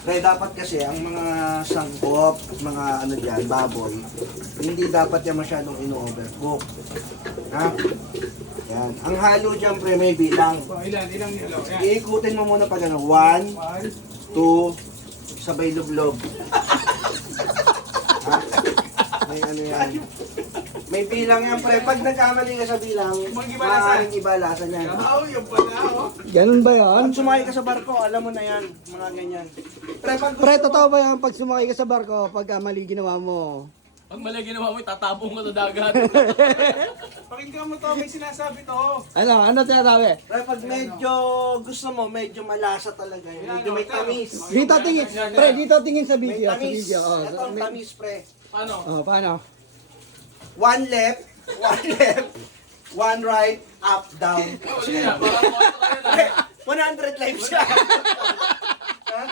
Pre, dapat kasi ang mga sangkop, mga ano dyan, baboy, hindi dapat yan masyadong ino-overcook. Ha? Yan. Ang halo dyan, pre, may bilang. Ilang nilo? Yan. Iikutin mo muna pag ano, 1, 2, sabay lublob. Ha? May ano yan. May bilang yan, pre. Pag nagkamali ka sa bilang, maaaring iba lasa niyan. Yung pala, oh. Ganun ba yan? Pag sumakay ka sa barko, alam mo na yan, mga ganyan. Pre, pag gusto Pre, mo- totoo ba yan pag sumakay ka sa barko, pag mali ginawa mo? Pag mali ginawa mo, tatapong ka sa dagat. Pakinggan mo to, may sinasabi to. Ano sinasabi? Pre, pag medyo gusto mo, medyo malasa talaga yun. Medyo may tamis. Dito tingin, pre, dito tingin sa May video. Sa tamis. video. Oh, Ito ang tamis, pre. Paano? oh paano? One left, one right, up, down. Sige na, parang kontra yun, Pre, 100 lives siya. Ha?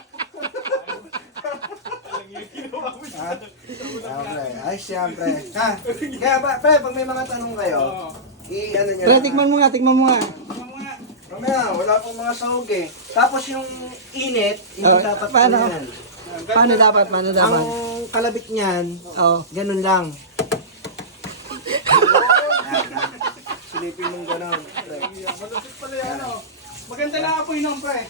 Siyempre. Ay, siyempre. Ha? Kaya ba, pre, pag may mga tanong kayo, i-ano nyo Pre, lang. tikman mo nga, tikman mo nga. Mamaya, wala pong mga sahog eh. Tapos yung init, hindi dapat paano? yan. Paano dapat? Paano dapat? Ang kalabit niyan, Oh. ganun lang. Silipin mong ganun. pre. Malusot pala yan, oh. Maganda lang apoy nung, pre.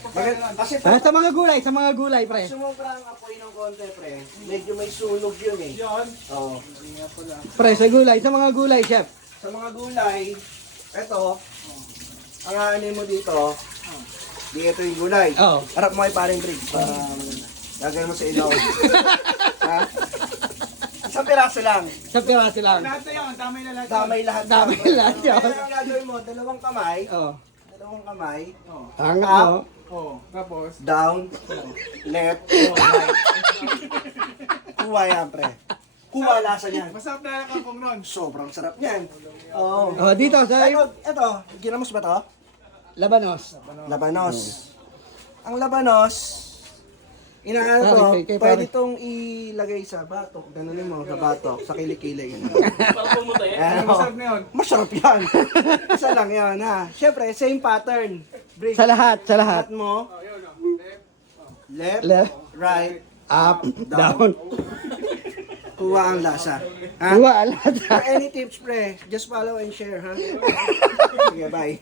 Kasi Sa mga gulay, pre. sumobra ang apoy ng konti, pre. Medyo may sunog yun eh. Yan. Oo. Pre, sa mga gulay, chef. Sa mga gulay, eto, ang aanin mo dito, di ito yung gulay. Oo. Harap mo kay paring Greg para maganda. Gagawin mo sa ilaw. Ha? Isang piraso lang. Sa piraso lang. Lahat na yan, damay na lahat. Damay lahat. Damay lahat yan. Kaya ang gagawin mo, dalawang kamay, Oh. Oh. Tanga, Up. oh. Oh. Tapos, down, left, right. Kuha yan, pre. Kuha lasa niyan. masarap na lang kangkong nun. Sobrang sarap niyan. Oo. Oh, dito sa Ito, ginamos ba to? Labanos. Labanos. Ang labanos, inaano to, Pare, kay pwede pare. tong ilagay sa batok. Ganunin mo, sa batok, sa kilikili. Ganun. parang pumutay eh. Ayan, Masarap na yun. Masarap yan. Isa lang yan, ha. Siyempre, same pattern. Break. Sa lahat. Lahat mo, Oh, yun, oh. left, Left, right, up, down. kuha ang lasa. Ha? Kuha, lahat. For any tips, pre, just follow and share, ha? Sige, bye.